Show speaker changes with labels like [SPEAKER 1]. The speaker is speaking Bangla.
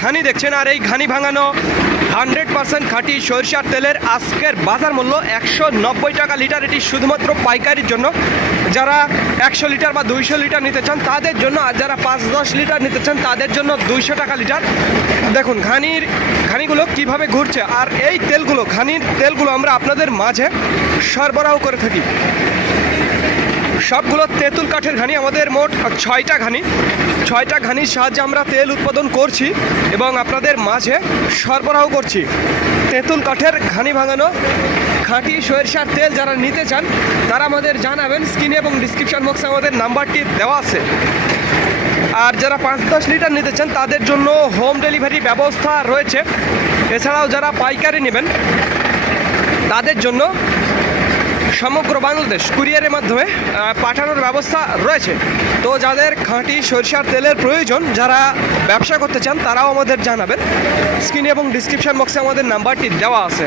[SPEAKER 1] ঘানি দেখছেন আর এই ঘানি ভাঙানো হান্ড্রেড পার্সেন্ট খাঁটি সরিষার তেলের আজকের বাজার মূল্য একশো নব্বই টাকা লিটার। এটি শুধুমাত্র পাইকারির জন্য। যারা একশো লিটার বা দুইশো লিটার নিতে চান, তাদের জন্য আর যারা পাঁচ দশ লিটার নিতে চান, তাদের জন্য দুইশো টাকা লিটার। দেখুন, ঘানির ঘানিগুলো কীভাবে ঘুরছে, আর এই তেলগুলো, ঘানির তেলগুলো আমরা আপনাদের মাঝে সরবরাহ করে থাকি। সবগুলো তেঁতুল কাঠের ঘানি, আমাদের মোট ছয়টা ঘানি। ছয়টা ঘানির সাহায্যে আমরা তেল উৎপাদন করছি এবং আপনাদের মাঝে সরবরাহ করছি। তেঁতুল কাঠের ঘানি ভাঙানো, খাঁটি সরিষার তেল যারা নিতে চান, তারা আমাদের জানাবেন, স্ক্রিনে এবং ডিসক্রিপশন বক্সে আমাদের নাম্বারটি দেওয়া আছে। আর যারা পাঁচ দশ লিটার নিতে চান, তাদের জন্য হোম ডেলিভারি ব্যবস্থা রয়েছে। এছাড়াও যারা পাইকারি নেবেন, তাদের জন্য সমগ্র বাংলাদেশ কুরিয়ারের মাধ্যমে পাঠানোর ব্যবস্থা রয়েছে। তো যাদের খাঁটি সরিষার তেলের প্রয়োজন, যারা ব্যবসা করতে চান, তারাও আমাদের জানাবেন। স্ক্রিনে এবং ডিসক্রিপশন বক্সে আমাদের নাম্বারটি দেওয়া আছে।